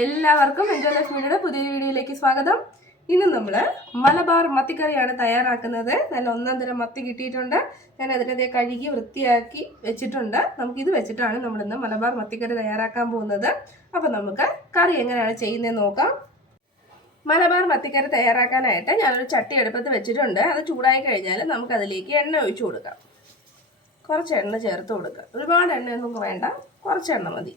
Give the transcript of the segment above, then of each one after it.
എല്ലാവർക്കും എൻ്റെ ലക്ഷ്മിയുടെ പുതിയൊരു വീഡിയോയിലേക്ക് സ്വാഗതം. ഇന്ന് നമ്മൾ മലബാർ മത്തിക്കറിയാണ് തയ്യാറാക്കുന്നത്. നല്ല ഒന്നാം തരം മത്തി കിട്ടിയിട്ടുണ്ട്. ഞാൻ അതിനെ കഴുകി വൃത്തിയാക്കി വെച്ചിട്ടുണ്ട്. നമുക്കിത് വെച്ചിട്ടാണ് നമ്മളിന്ന് മലബാർ മത്തിക്കറി തയ്യാറാക്കാൻ പോകുന്നത്. അപ്പോൾ നമുക്ക് കറി എങ്ങനെയാണ് ചെയ്യുന്നതെന്ന് നോക്കാം. മലബാർ മത്തിക്കറി തയ്യാറാക്കാനായിട്ട് ഞാനൊരു ചട്ടി അടുപ്പത്ത് വെച്ചിട്ടുണ്ട്. അത് ചൂടായി കഴിഞ്ഞാൽ നമുക്കതിലേക്ക് എണ്ണ ഒഴിച്ചു കൊടുക്കാം. കുറച്ച് എണ്ണ ചേർത്ത് കൊടുക്കുക. ഒരുപാട് എണ്ണയൊന്നും വേണ്ട, കുറച്ച് എണ്ണ മതി.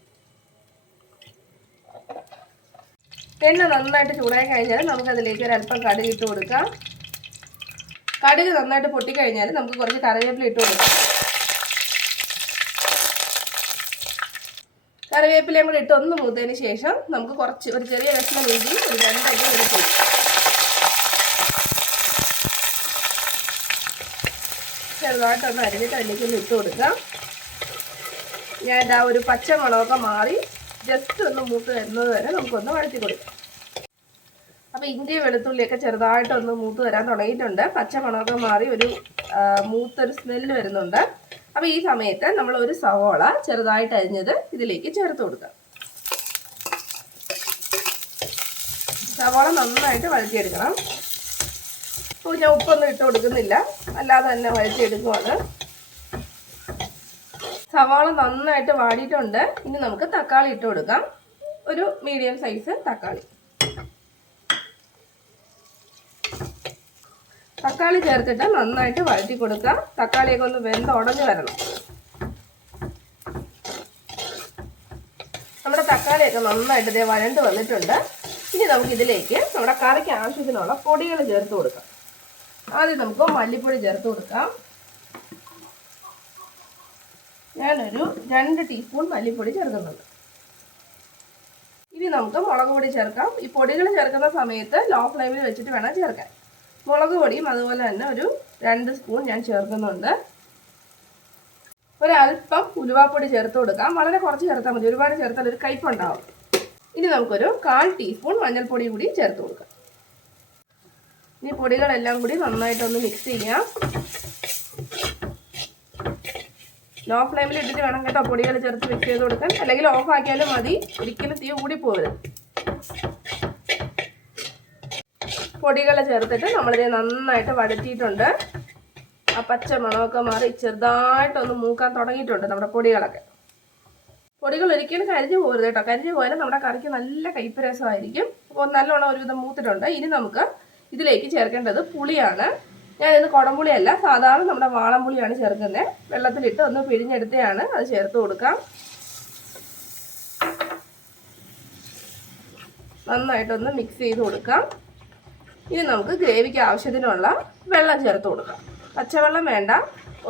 എണ്ണ നന്നായിട്ട് ചൂടായി കഴിഞ്ഞാൽ നമുക്കതിലേക്ക് ഒരല്പം കടുക് ഇട്ട് കൊടുക്കാം. കടുക് നന്നായിട്ട് പൊട്ടിക്കഴിഞ്ഞാൽ നമുക്ക് കുറച്ച് കറിവേപ്പില ഇട്ട് കൊടുക്കാം. കറിവേപ്പിലയും കൂടി ഇട്ട് ഒന്ന് മൂത്തതിന് ശേഷം നമുക്ക് ഒരു ചെറിയ കഷ്ണം ഇഞ്ചി, ഒരു 2 അല്ലി വെളുത്തുള്ളി, ചെറുതായിട്ടൊന്ന് അരിഞ്ഞിട്ട് അതിലേക്ക് ഇട്ട് കൊടുക്കാം. ഞാൻ ഇതാ ഒരു പച്ചമുളകൊക്കെ മാറി ജസ്റ്റ് ഒന്ന് മൂത്ത് വരുന്നത് വരെ നമുക്കൊന്ന് വഴറ്റി കൊടുക്കാം. അപ്പോൾ ഇഞ്ചി വെളുത്തുള്ളിയൊക്കെ ചെറുതായിട്ടൊന്ന് മൂത്ത് വരാൻ തുടങ്ങിയിട്ടുണ്ട്. പച്ചമുളകൊക്കെ മാറി ഒരു മൂത്തൊരു സ്മെല്ല് വരുന്നുണ്ട്. അപ്പോൾ ഈ സമയത്ത് നമ്മൾ ഒരു സവോള ചെറുതായിട്ട് അരിഞ്ഞത് ഇതിലേക്ക് ചേർത്ത് കൊടുക്കാം. സവോള നന്നായിട്ട് വഴറ്റിയെടുക്കണം. അപ്പോൾ ഞാൻ ഉപ്പൊന്നും ഇട്ട് കൊടുക്കുന്നില്ല, അല്ലാതെ തന്നെ വഴറ്റിയെടുക്കുവാണ്. സവാള നന്നായിട്ട് വാടിയിട്ടുണ്ട്. ഇനി നമുക്ക് തക്കാളി ഇട്ട് കൊടുക്കാം. ഒരു മീഡിയം സൈസ് തക്കാളി. തക്കാളി ചേർത്തിട്ട് നന്നായിട്ട് വഴറ്റി കൊടുക്കാം. തക്കാളിയൊക്കെ ഒന്ന് വെന്ത് ഉടഞ്ഞു വരണം. നമ്മുടെ തക്കാളിയൊക്കെ നന്നായിട്ട് വഴണ്ട് വന്നിട്ടുണ്ട്. ഇനി നമുക്കിതിലേക്ക് നമ്മുടെ കറിക്ക് ആവശ്യത്തിനുള്ള പൊടികൾ ചേർത്ത് കൊടുക്കാം. ആദ്യം നമുക്ക് മല്ലിപ്പൊടി ചേർത്ത് കൊടുക്കാം. ഞാനൊരു 2 ടീസ്പൂൺ മല്ലിപ്പൊടി ചേർക്കുന്നുണ്ട്. ഇനി നമുക്ക് മുളക് പൊടി ചേർക്കാം. ഈ പൊടികൾ ചേർക്കുന്ന സമയത്ത് ലോ ഫ്ലെയിമിൽ വെച്ചിട്ട് വേണം ചേർക്കാൻ. മുളക് പൊടിയും അതുപോലെ തന്നെ ഒരു 2 സ്പൂൺ ഞാൻ ചേർക്കുന്നുണ്ട്. ഒരല്പം ഉലുവാപ്പൊടി ചേർത്ത് കൊടുക്കാം. വളരെ കുറച്ച് ചേർത്താൽ മതി, ഒരുപാട് ചേർത്താൽ ഒരു കയ്പുണ്ടാവും. ഇനി നമുക്കൊരു 1/4 ടീസ്പൂൺ മഞ്ഞൾപ്പൊടി കൂടി ചേർത്ത് കൊടുക്കാം. ഇനി പൊടികളെല്ലാം കൂടി നന്നായിട്ടൊന്ന് മിക്സ് ചെയ്യാം. ലോ ഫ്ലെയിമിൽ ഇട്ടിട്ട് വേണം കേട്ടോ പൊടികൾ ചേർത്ത് മിക്സ് ചെയ്ത് കൊടുക്കാൻ, അല്ലെങ്കിൽ ഓഫ് ആക്കിയാലും മതി. ഒരിക്കലും തീ കൂടി പോകരുത്. പൊടികൾ ചേർത്തിട്ട് നമ്മളിത് നന്നായിട്ട് വഴറ്റിയിട്ടുണ്ട്. ആ പച്ച മണമൊക്കെ മാറി ചെറുതായിട്ടൊന്ന് മൂക്കാൻ തുടങ്ങിയിട്ടുണ്ട് നമ്മുടെ പൊടികളൊക്കെ. പൊടികൾ ഒരിക്കലും കരിഞ്ഞു പോകരുത് കേട്ടോ. കരിഞ്ഞു പോയാലും നമ്മുടെ കറിക്ക് നല്ല കയ്പ്പ് രസമായിരിക്കും. അപ്പോൾ നല്ലോണം ഒരുവിധം മൂത്തിട്ടുണ്ട്. ഇനി നമുക്ക് ഇതിലേക്ക് ചേർക്കേണ്ടത് പുളിയാണ്. ഞാനിന്ന് കുടംപുളിയല്ല, സാധാരണ നമ്മുടെ വാളംപുളിയാണ് ചേർക്കുന്നത്. വെള്ളത്തിലിട്ട് ഒന്ന് പിഴിഞ്ഞെടുത്തതാണ്. അത് ചേർത്ത് കൊടുക്കാം. നന്നായിട്ടൊന്ന് മിക്സ് ചെയ്ത് കൊടുക്കാം. ഇനി നമുക്ക് ഗ്രേവിക്ക് ആവശ്യത്തിനുള്ള വെള്ളം ചേർത്ത് കൊടുക്കാം. പച്ചവെള്ളം വേണ്ട,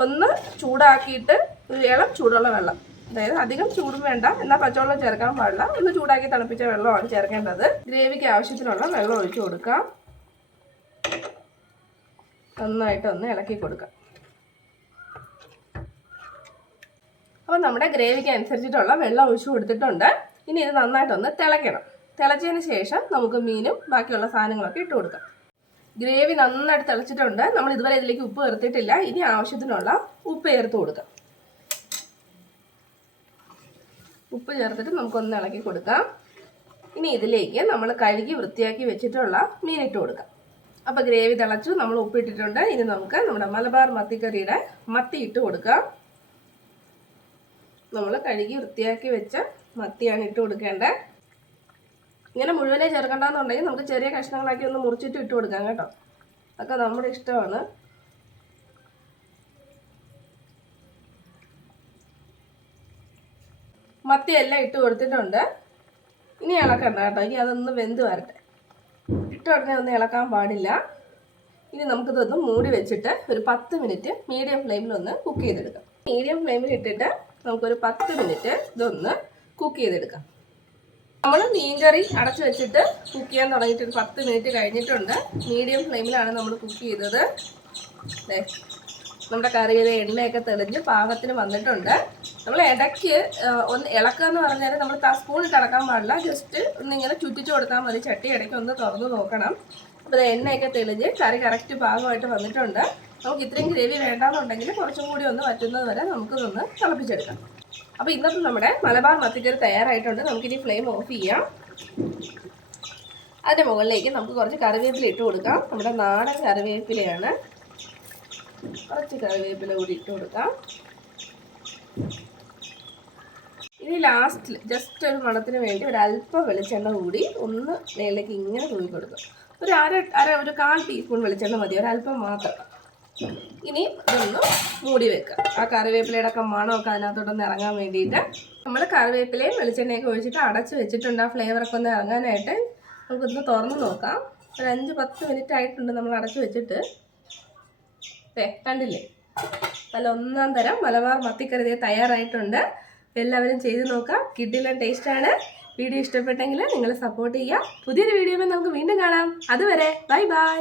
ഒന്ന് ചൂടാക്കിയിട്ട് ഒരു ഇളം ചൂടുള്ള വെള്ളം, അതായത് അധികം ചൂടും വേണ്ട, എന്നാൽ പച്ചവെള്ളം ചേർക്കാൻ പാടില്ല. ഒന്ന് ചൂടാക്കി തണുപ്പിച്ച വെള്ളമാണ് ചേർക്കേണ്ടത്. ഗ്രേവിക്ക് ആവശ്യത്തിനുള്ള വെള്ളം ഒഴിച്ചു കൊടുക്കാം. നന്നായിട്ടൊന്ന് ഇളക്കി കൊടുക്കാം. അപ്പോൾ നമ്മുടെ ഗ്രേവിക്ക് അനുസരിച്ചിട്ടുള്ള വെള്ളം ഒഴിച്ചു കൊടുത്തിട്ടുണ്ട്. ഇനി ഇത് നന്നായിട്ടൊന്ന് തിളയ്ക്കണം. തിളച്ചതിന് ശേഷം നമുക്ക് മീനും ബാക്കിയുള്ള സാധനങ്ങളൊക്കെ ഇട്ട് കൊടുക്കാം. ഗ്രേവി നന്നായിട്ട് തിളച്ചിട്ടുണ്ട്. നമ്മൾ ഇതുവരെ ഇതിലേക്ക് ഉപ്പ് ചേർത്തിട്ടില്ല. ഇനി ആവശ്യത്തിനുള്ള ഉപ്പ് ചേർത്ത് കൊടുക്കാം. ഉപ്പ് ചേർത്തിട്ട് നമുക്കൊന്ന് ഇളക്കി കൊടുക്കാം. ഇനി ഇതിലേക്ക് നമ്മൾ കഴുകി വൃത്തിയാക്കി വെച്ചിട്ടുള്ള മീൻ ഇട്ട് കൊടുക്കാം. അപ്പോൾ ഗ്രേവി തിളച്ചു, നമ്മൾ ഉപ്പിട്ടിട്ടുണ്ട്. ഇനി നമുക്ക് നമ്മുടെ മലബാർ മത്തിക്കറിയുടെ മത്തി ഇട്ട് കൊടുക്കാം. നമ്മൾ കഴുകി വൃത്തിയാക്കി വെച്ച മത്തിയാണ് ഇട്ട് കൊടുക്കേണ്ടത്. ഇങ്ങനെ മുഴുവനെ ചേർക്കേണ്ടതെന്നുണ്ടെങ്കിൽ നമുക്ക് ചെറിയ കഷ്ണങ്ങളാക്കി ഒന്ന് മുറിച്ചിട്ട് ഇട്ട് കൊടുക്കാം കേട്ടോ. അതൊക്കെ നമ്മുടെ ഇഷ്ടമാണ്. മത്തിയെല്ലാം ഇട്ട് കൊടുത്തിട്ടുണ്ട്. ഇനി ഇളക്കണ്ട കേട്ടോ. ഇനി അതൊന്ന് വെന്ത് വരട്ടെ. ഇട്ട ഉടനെ ഒന്നും ഇളക്കാൻ പാടില്ല. ഇനി നമുക്കിതൊന്ന് മൂടി വെച്ചിട്ട് ഒരു 10 മിനിറ്റ് മീഡിയം ഫ്ലെയിമിൽ ഒന്ന് കുക്ക് ചെയ്തെടുക്കാം. മീഡിയം ഫ്ലെയിമിൽ ഇട്ടിട്ട് നമുക്കൊരു 10 മിനിറ്റ് ഇതൊന്ന് കുക്ക് ചെയ്തെടുക്കാം. നമ്മൾ മീൻകറി അടച്ചു വെച്ചിട്ട് കുക്ക് ചെയ്യാൻ തുടങ്ങിയിട്ട് ഒരു 10 മിനിറ്റ് കഴിഞ്ഞിട്ടുണ്ട്. മീഡിയം ഫ്ലെയിമിലാണ് നമ്മൾ കുക്ക് ചെയ്തത്. നമ്മുടെ കറിയിലെ എണ്ണയൊക്കെ തെളിഞ്ഞ് പാകത്തിന് വന്നിട്ടുണ്ട്. നമ്മൾ ഇടയ്ക്ക് ഒന്ന് ഇളക്കുക എന്ന് പറഞ്ഞാൽ നമ്മൾ സ്പൂണിട്ട് ഇളക്കാൻ പാടില്ല. ജസ്റ്റ് ഒന്നിങ്ങനെ ചുറ്റിച്ചു കൊടുത്താൽ മതി. ചട്ടി ഇടയ്ക്ക് ഒന്ന് തുറന്ന് നോക്കണം. അപ്പോൾ എണ്ണയൊക്കെ തെളിഞ്ഞ് കറി കറക്റ്റ് പാകമായിട്ട് വന്നിട്ടുണ്ട്. നമുക്ക് ഇത്രയും ഗ്രേവി വേണ്ടാന്നുണ്ടെങ്കിൽ കുറച്ചും കൂടി ഒന്ന് വറ്റുന്നത് വരെ നമുക്കിതൊന്ന് തിളപ്പിച്ചെടുക്കാം. അപ്പോൾ ഇന്നത്തെ നമ്മുടെ മലബാർ മത്തിക്കറി തയ്യാറായിട്ടുണ്ട്. നമുക്കിനി ഫ്ലെയിം ഓഫ് ചെയ്യാം. അതിൻ്റെ മുകളിലേക്ക് നമുക്ക് കുറച്ച് കറിവേപ്പില ഇട്ട് കൊടുക്കാം. നമ്മുടെ നാടൻ കറിവേപ്പിലയാണ്. കുറച്ച് കറിവേപ്പില കൂടി ഇട്ട് കൊടുക്കാം. ഇനി ലാസ്റ്റിൽ ജസ്റ്റ് ഒരു മണത്തിന് വേണ്ടി ഒരു അല്പം വെളിച്ചെണ്ണ കൂടി ഒന്ന് മേലേക്ക് ഇങ്ങനെ തൂക്കി കൊടുക്കും. ഒരു 1/4 ടീസ്പൂൺ വെളിച്ചെണ്ണ മതി, ഒരല്പം മാത്രം. ഇനി ഇതൊന്ന് മൂടി വെക്കുക. ആ കറിവേപ്പിലയുടെ ഒക്കെ മണമൊക്കെ അതിനകത്തോട്ടൊന്ന് ഇറങ്ങാൻ വേണ്ടിയിട്ട് നമ്മൾ കറിവേപ്പിലയും വെളിച്ചെണ്ണയൊക്കെ ഒഴിച്ചിട്ട് അടച്ച് വെച്ചിട്ടുണ്ട്. ആ ഫ്ലേവറൊക്കെ ഒന്ന് ഇറങ്ങാനായിട്ട് നമുക്കൊന്ന് തുറന്ന് നോക്കാം. ഒരു 5-10 മിനിറ്റ് ആയിട്ടുണ്ട് നമ്മൾ അടച്ച് വെച്ചിട്ട്. കണ്ടില്ലേ, നല്ല ഒന്നാം തരം മലബാർ മത്തിക്കറി തയ്യാറായിട്ടുണ്ട്. എല്ലാവരും ചെയ്ത് നോക്കാം. കിടിലൻ ടേസ്റ്റാണ്. വീഡിയോ ഇഷ്ടപ്പെട്ടെങ്കിൽ നിങ്ങൾ സപ്പോർട്ട് ചെയ്യുക. പുതിയൊരു വീഡിയോയിൽ നമുക്ക് വീണ്ടും കാണാം. അതുവരെ ബൈ ബൈ.